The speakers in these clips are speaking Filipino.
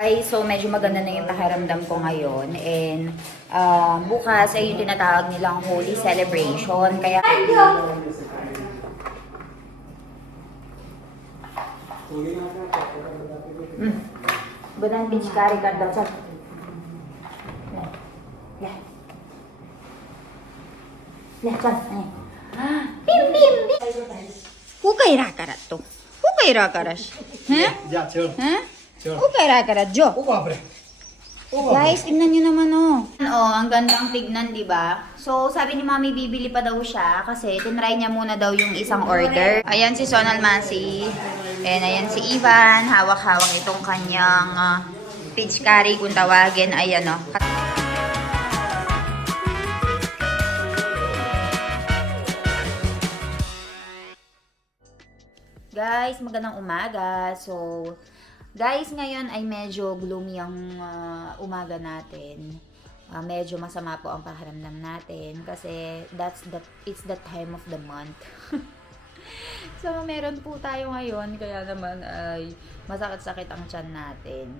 Ay, so medyo maganda na yung pakiramdam ko ngayon. And bukas ay yung tinatawag nilang Holy Celebration. Kaya... Banan beach curry ka daw sa... Bim bim bim! Hukay rakarat to. Hukay rakaras. Ha? Ya, chalo. Ha? Chalo. Hukay rakarat, Jo. Upa, pre. Guys, tignan nyo naman ang gandang tignan, di ba? So, sabi ni Mami, bibili pa daw siya kasi tinry niya muna daw yung isang order. Ayan si Sonal Masi. And ayan si Ivan. Hawak-hawak itong kanyang peach curry kung tawagin. Ayan, oh. Guys, magandang umaga. So, guys, ngayon ay medyo gloomy ang umaga natin. Medyo masama po ang pakiramdam natin kasi it's the time of the month. So, meron po tayo ngayon kaya naman ay masakit-sakit ang tiyan natin.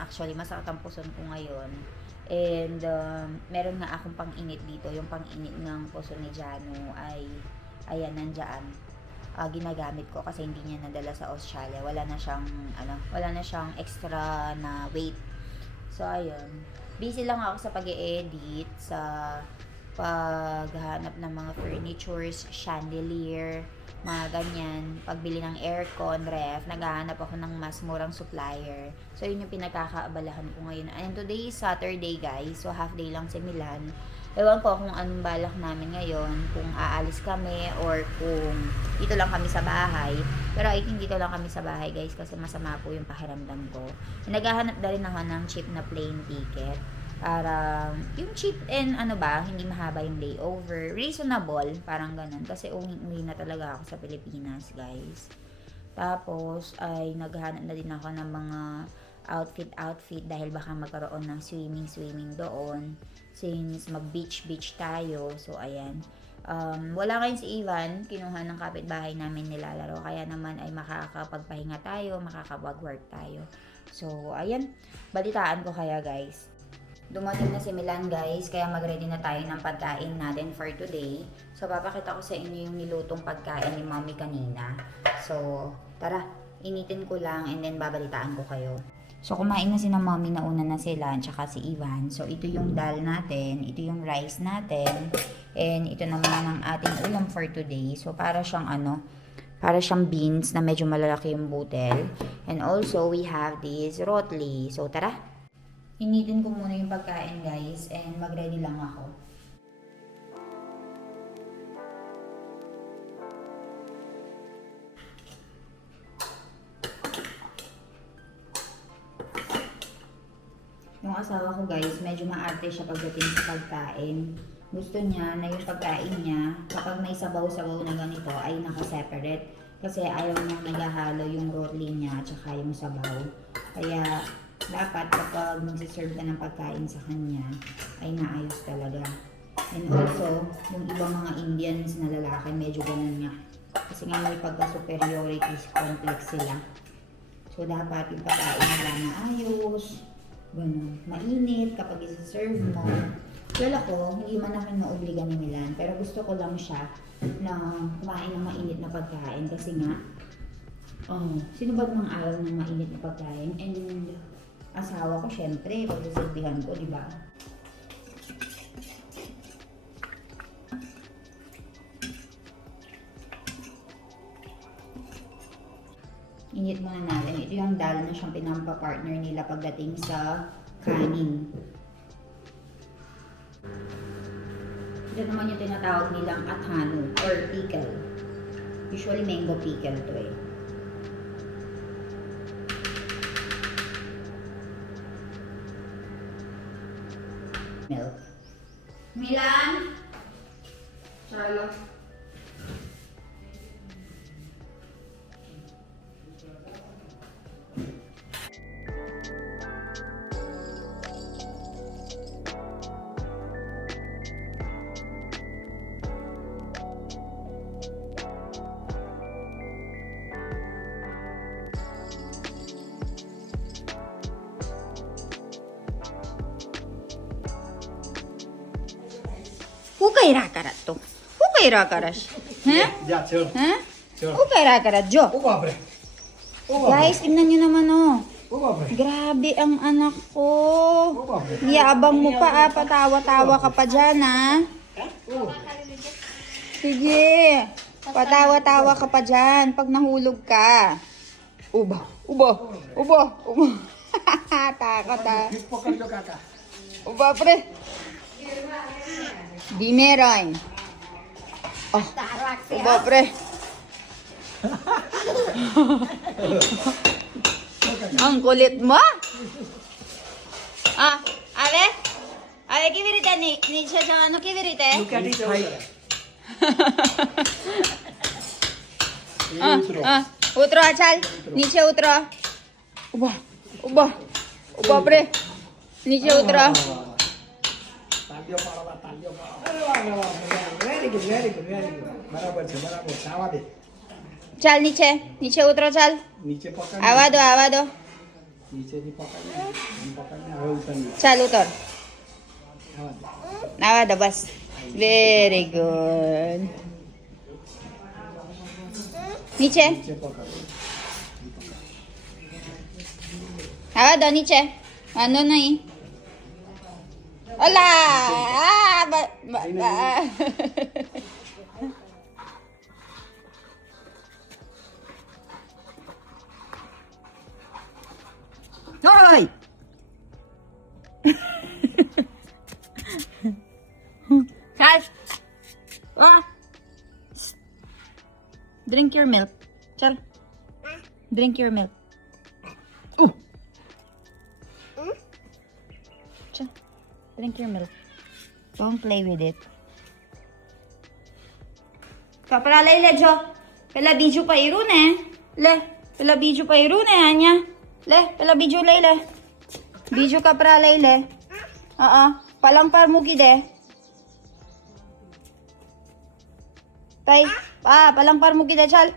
Actually, masakit ang puson ko ngayon. And meron nga akong pang-init dito. Yung pang-init ng puso ni Jano ay ayan, nandyan. Ginagamit ko kasi hindi niya nadala sa Australia. Wala na siyang extra na weight. So ayun, busy lang ako sa pag-e-edit, sa paghahanap ng mga furnitures, chandelier, mga ganyan, pagbili ng aircon, ref, naghahanap ako ng mas murang supplier. So yun yung pinagkakaabalahan ko ngayon. And today is Saturday, guys, so half day lang si Milan. Ewan ko kung anong balak namin ngayon, kung aalis kami or kung dito lang kami sa bahay. Pero I think dito lang kami sa bahay, guys, kasi masama po yung pakiramdam ko. Naghahanap na rin ako ng cheap na plane ticket. Para yung cheap and hindi mahaba yung layover. Reasonable, parang ganun. Kasi uwi na talaga ako sa Pilipinas, guys. Tapos ay naghahanap na din ako ng mga outfit dahil baka magkaroon ng swimming doon. Since mag-beach tayo. So, ayan. Wala ngayon si Ivan. Kinuha ng kapitbahay namin nilalaro. Kaya naman ay makakapagpahinga tayo, makakapag-work tayo. So, ayan. Balitaan ko kaya, guys. Dumating na si Milan, guys. Kaya mag-ready na tayo ng pagkain natin for today. So, papakita ko sa inyo yung nilutong pagkain ni Mommy kanina. So, tara. Initin ko lang and then babalitaan ko kayo. So, kumain na si na Mommy, nauna na sila, tsaka si Ivan. So, ito yung dal natin, ito yung rice natin, and ito naman ang ating ulam for today. So, para siyang beans na medyo malalaki yung butel. And also, we have this rotli. So, tara! Initin ko muna yung pagkain, guys, and mag-ready lang ako. Yung asawa ko, guys, medyo maarte siya pagdating sa pagkain. Gusto niya na yung pagkain niya, kapag may sabaw-sabaw na ganito, ay naka-separate. Kasi ayaw niya naghahalo yung rotli niya at saka yung sabaw. Kaya dapat kapag magsiserve ka ng pagkain sa kanya, ay naayos talaga. And also, yung ibang mga Indians na lalaki, medyo ganun nga. Kasi nga may pagka-superiority complex sila. So dapat yung pagkain nila naayos. Ganun, mainit kapag isa-serve mo. Well ako, hindi man namin maobliga ni Milan, pero gusto ko lang siya na kumain ng mainit na pagkain kasi nga, sino ba namang ayaw ng mainit na pagkain? And asawa ko, syempre, pagsasabihan ko, di ba? Init muna natin. Ito yung dal na siyang pinampa-partner nila pagdating sa kanin. Ito naman yung tinatawag nilang athanu or pickle. Usually mango pickle to eh. Milk. Milan! Charlotte. काय रा करत तो काय रा करस जा चल काय रा करत jo ओ बापरे guys tingnan niyo naman oh ओ बापरे grabe ang anak ko ओ बापरे Yabang mo pa patawa-tawa ka pa dyan Sige, patawa-tawa ka pa dyan pag nahulog ka. Uba. Takot पकड़ लो काका Uba, pre. Di meron. Oh, uba, pre. Ang kulit mo. Ave? Ave, kivirite ni siya ano kivirite? look at it भाई उतरो चल नीचे उतरो उबा pre नीचे उतरो तालियों पाड़ा वेरी गुड बराबर चावा दे चल नीचे उतरो चल नीचे पकड़ आवा दो नीचे नहीं पकड़ना है उतरना चल उतर आवा दे आवा दो बस वेरी गुड नीचे नीचे पकड़ आवा दो नीचे वांधो नहीं Hola! Hoy! Cash! Drink your milk. Chal. Drink your milk. Chal. Drink your milk. Don't play with it. Kapra le jo. Pela biju pa irune. Le. Pela biju pa irune anya. Le. Pela biju le. Biju kapra le. Palampar mo gide. Tay. Palampar mo gide chal.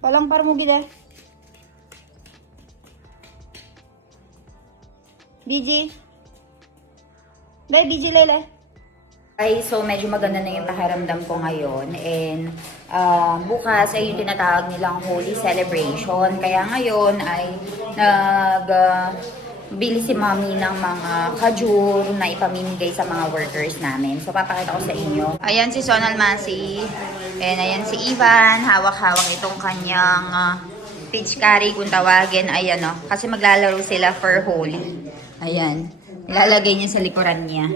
Palampar mo gide. Biji. Biji lele. Ay, so medyo maganda na yung pakiramdam ko ngayon and bukas ay yung tinatawag nilang Holy Celebration. Kaya ngayon ay bili si Mami ng mga kajur na ipamimigay sa mga workers namin. So papakita ko sa inyo. Ayan si Sonal Masi and ayan si Ivan. Hawak-hawak itong kanyang peach curry kung tawagin. Ayan o. Kasi maglalaro sila for Holy. Ayan. Ilalagay niya sa likuran niya.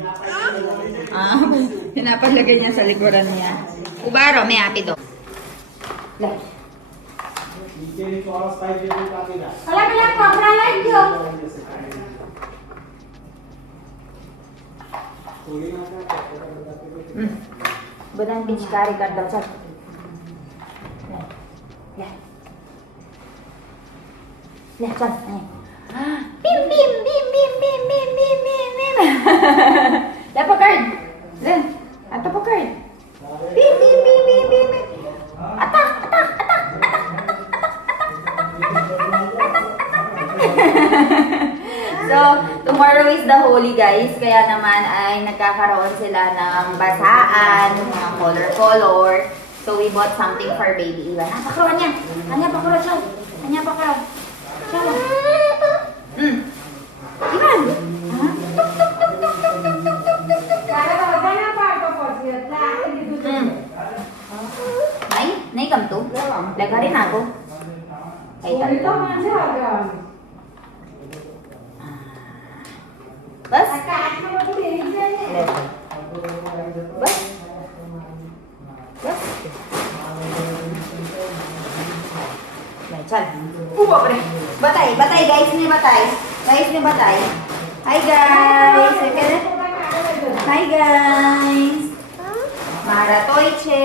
Pinapalagay niya sa likuran niya. Ubaro, may apido. Kala kopra lang yun. Benang beach curry ka daw sa. Chan. Bim bim bim bim bim bim bim bim bim. Dapat card. Then, ato po card. Bim bim bim bim bim. Atak. So, tomorrow is the Holy guys. Kaya naman ay nagkakaroon sila ng basaan, mga color. So, we bought something for baby Ivan. Pakuro niya. Pakuro. Ivan! Nay cầm tú. Lagarin ako. Ay, talito. Bas? Bas? Chal. Pre. Batay guys, ni batay. Hi guys. Hi guys. Maratoy છે.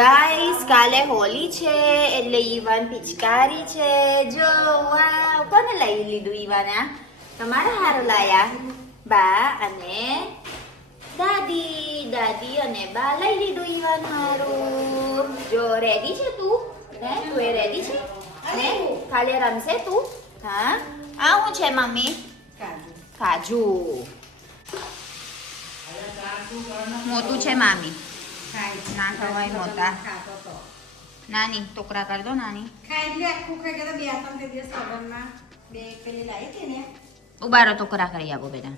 Guys, કાલે હોલી છે એટલે ઈવાન પિચકારી છે. જો વાવ, કોને લઈ લીધું ઈવાના? તમારા હારું લાયા? બા અને દાદી અને બા લઈ લીધું ઈવાન હારું. જો રેડી છે તું? હે તું એ રેડી છે? હે કાલે રમશે તું? હા? આ શું છે મમ્મી? કાજુ. Motu che mami. Nakaway mo ta. Nani, tukra kar do nani. Ubara tukra kariya po beda.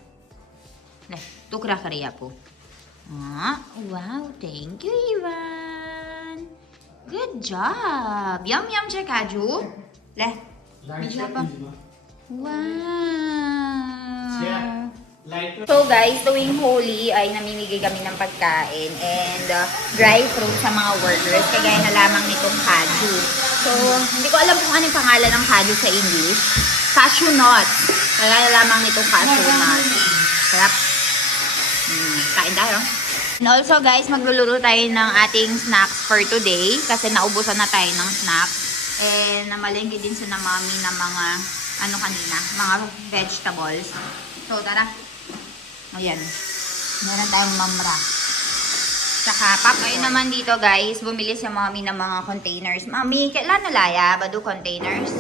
Le, tukra kariya po. Ah, wow, thank you, Ivan. Good job. Yum yum che kaju. Le, bijla pa. Wow. So guys, tuwing Holy ay namimigay kami ng pagkain and dry fruit sa mga workers kagaya na lamang nitong kaju. So, hindi ko alam kung ano yung pangalan ng kaju sa English. Cashew nut. Kagaya lamang nitong cashew nut. Sarap. Kain tayo. And also guys, magluluto tayo ng ating snacks for today kasi naubusan na tayo ng snacks. And namalengke din sa na mami ng mga mga vegetables. So, tara. Ayan. Meron tayong mamra. Saka, papay naman dito guys, bumili si mami ng mga containers. Mami, kailan nalaya ba do containers?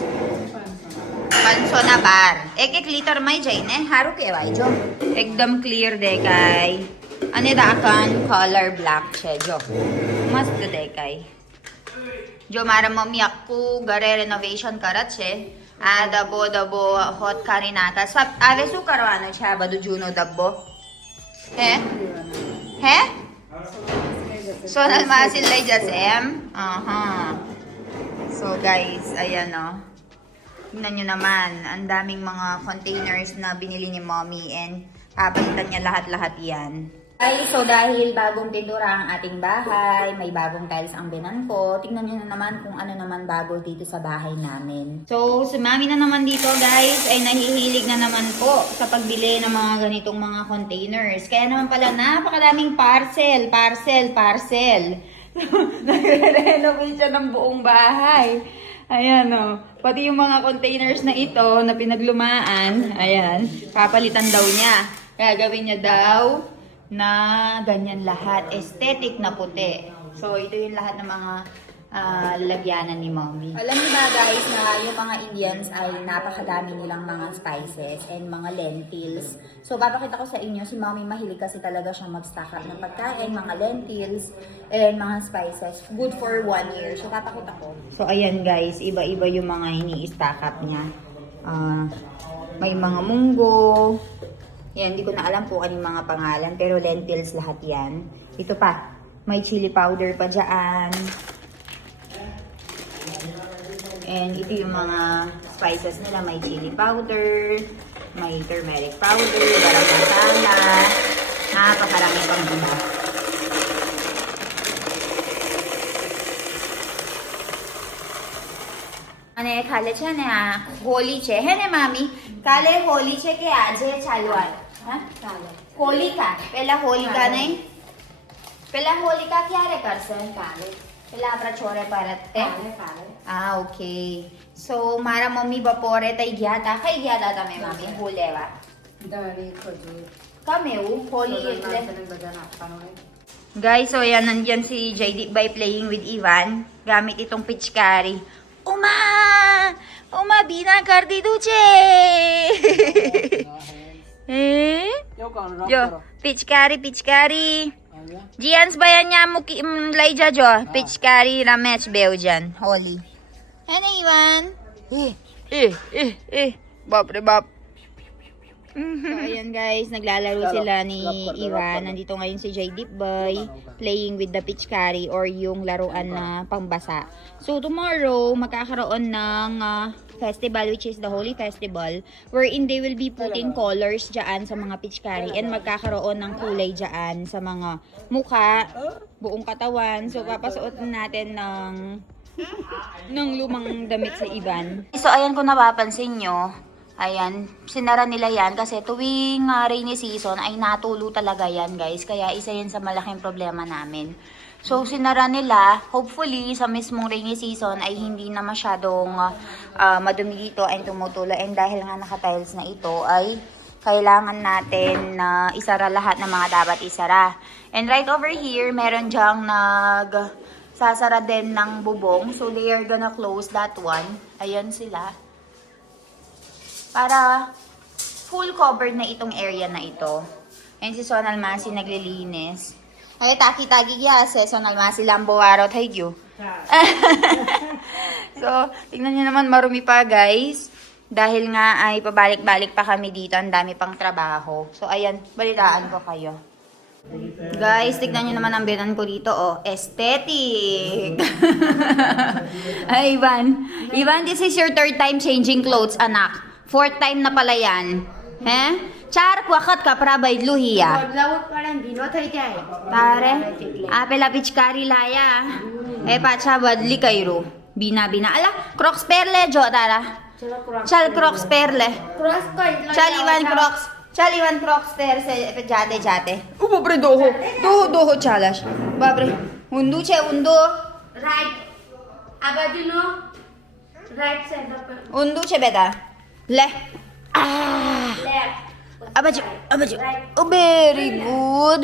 Panso na bar. Ek liter may jay ne. Haru keway jo. Ekdam clear de kay. Ano da akan color black siya jo. Mast de kay. Jo mara mami aku gare renovation karat siya. दबो हॉट खाने नाता सब आवे शू करवानो छे आ बधु जूनो डब्बो हे सोनल मासी લઈ જશે એમ So guys, ayan o. Tingnan nyo naman, ang daming mga containers na binili ni mommy and papalitan niya lahat-lahat yan. Ay, so dahil bagong pintura ang ating bahay, may bagong tiles ang binan ko, tingnan nyo na naman kung ano naman bago dito sa bahay namin. So, si mami na naman dito guys, ay nahihilig na naman po sa pagbili ng mga ganitong mga containers. Kaya naman pala napakaraming parcel. Nagre-renovate siya ng buong bahay. Ayan o. Pati yung mga containers na ito na pinaglumaan, ayan, papalitan daw niya. Gagawin niya daw na ganyan lahat. Aesthetic na puti. So, ito yung lahat ng mga lagyanan ni mommy. Alam niyo ba guys na yung mga Indians ay napakadami nilang mga spices and mga lentils. So, papakita ko sa inyo, si mommy mahilig kasi talaga siyang mag-stock up ng pagkain, mga lentils, and mga spices. Good for 1 year. So, papakita ko. So, ayan guys, iba-iba yung mga ini-stock up niya. May mga munggo. Yan, hindi ko na alam po anong mga pangalan, pero lentils lahat yan. Ito pa, may chili powder pa dyan. And ito yung mga spices nila, may chili powder, may turmeric powder, garam masala, napakarami pang iba. અને કાલે છે ને આ હોલી છે હે ને મામી કાલે હોલી છે કે આજે ચાલુ હા કાલે હોલિકા પેલા હોલિકા નહીં પેલા હોલિકા ક્યારે કરશે કાલે પેલા આપણા છોરે પરત તે કાલે ઓકે સો મારા મમ્મી બપોરે તઈ ગયા તા કઈ ગયા તા તમે મામી હું લેવા દળી ખજૂર કમ એવું હોલી એટલે બધાને આપવાનું હોય. Guys, so yan, nandiyan si JD by playing with Ivan. Gamit itong pitchkari. Uma! Uma, bina kar દીધું છે. કેવું કરો જો, પિચકારી. જીયાન્સ ભાઈ અહીંયા લઈ જાજો. પિચકારી રમે છે બેવ જણ. હોલી. હે ને Ivan? બાપ રે બાપ. So, ayan guys, naglalaro sila ni Ivan. Nandito ngayon si JD Boy playing with the pitchkari or yung laruan na pangbasa. So, tomorrow, magkakaroon ng festival which is the Holy Festival wherein they will be putting colors dyan sa mga pitchkari and magkakaroon ng kulay dyan sa mga mukha, buong katawan. So, papasuotin natin ng lumang damit sa Ivan. So, ayan kung napapansin nyo, ayan, sinara nila yan kasi tuwing rainy season ay natulo talaga yan guys. Kaya isa yan sa malaking problema namin. So sinara nila, hopefully sa mismong rainy season ay hindi na masyadong madumi dito and tumutulo. And dahil nga naka-tiles na ito ay kailangan natin na isara lahat ng mga dapat isara. And right over here, meron dyang sasara din ng bubong. So they are gonna close that one. Ayan sila. Para full covered na itong area na ito. And si Sonal Masi naglilinis. Ay, taki-taki kya se Sonal Masi lambo araw tayo. So, tingnan nyo naman marumi pa guys. Dahil nga ay pabalik-balik pa kami dito. Ang dami pang trabaho. So, ayan. Balitaan ko kayo. Guys, tignan nyo naman ang binan ko dito, oh. Aesthetic! Ay, Ivan. Ivan, this is your third time changing clothes, anak. Fourth time na pala yan. He? Char, wakat ka para bay luhiya. બદલાવું પડે ને ભીનો થઈ જાય Tare, apela pichkari laya. Pacha badli kairo. Bina. Ala, crocs perle, jo, tara. ચલો cross Chal, crocs perle. Cross કઈ Chal, Ivan crocs ter se jate. Babre, doho chalas. Babre, undu che, undu. Right આ બાજુનો right side પર Undu che beta. Le. Ah. Left Abaju. Oh, very good.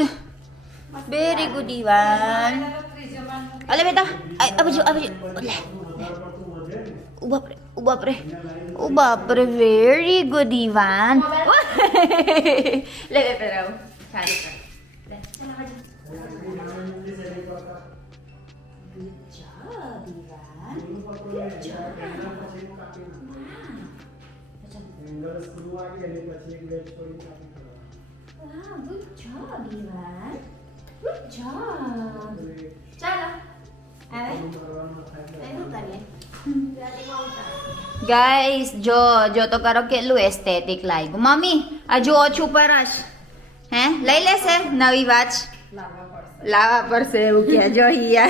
Very good, Ivan. Ale beta. Ay, abaju. Le. Ubapre. Very good, Ivan. Le, pero. Sali ka. Le. Good job, Ivan. Good job. Wow, good job, Ivan. Good job. Chalo. Guys, Jo to karo ke lu aesthetic like. Mami, aju ochu paras. Laile se navi watch. Lava પર છે એવું કે જો હિયા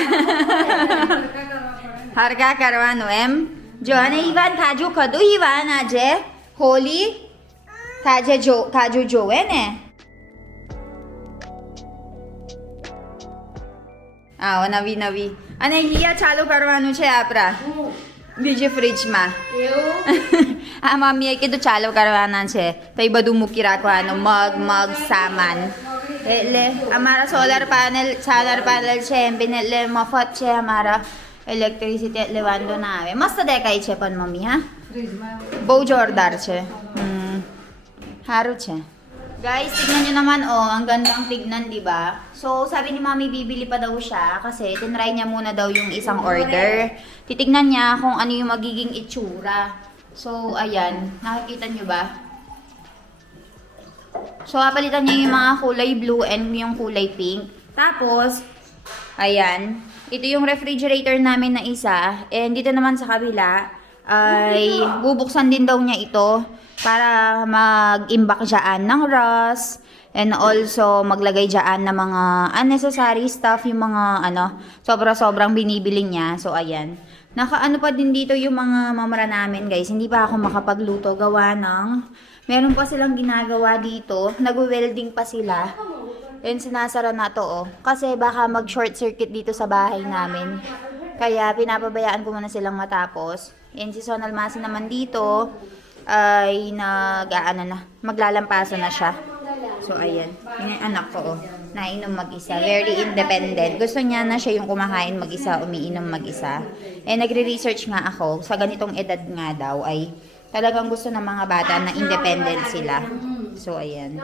હરકા કરવાનું એમ જો અને ઈવાન કાજુ ખધું ઈવાન આજે હોલી કાજુ જોવે ને આવો નવી અને હિયા ચાલુ કરવાનું છે આપણા બીજી ફ્રીજમાં આ મમ્મીએ કીધું ચાલુ કરવાના છે તો એ બધું મૂકી રાખવાનું મગ સામાન એટલે અમારા સોલર પેનલ છે એમ બી એટલે મફત છે અમારા ઇલેક્ટ્રિસિટી એટલે વાંધો ના આવે મસ્ત દેખાય છે પણ મમ્મી હા બહુ જોરદાર છે સારું છે guys tignan nyo naman ang gandang tignan diba so sabi ni mami bibili pa daw siya kasi tinry niya muna daw yung isang order titignan niya kung ano yung magiging itsura so ayan nakikita nyo ba so, papalitan niya yung mga kulay blue and yung kulay pink. Tapos, ayan. Ito yung refrigerator namin na isa. And dito naman sa kabila, ay bubuksan din daw niya ito para mag-imbak dyan ng rust. And also, maglagay dyan ng mga unnecessary stuff, yung mga sobra-sobrang binibili niya. So, ayan. Nakaano pa din dito yung mga mamara namin, guys. Hindi pa ako makapagluto. Gawa ng... Meron pa silang ginagawa dito. Nag-welding pa sila. And sinasara na to, oh. Kasi baka mag-short circuit dito sa bahay namin. Kaya pinapabayaan ko muna silang matapos. And si Sonal Masi naman dito ay maglalampaso na siya. So, ayan. Yung anak ko, oh. Nainom mag-isa. Very independent. Gusto niya na siya yung kumakain mag-isa, umiinom mag-isa. And nagre-research nga ako. Sa ganitong edad nga daw ay talagang gusto ng mga bata na independent sila. So, ayan.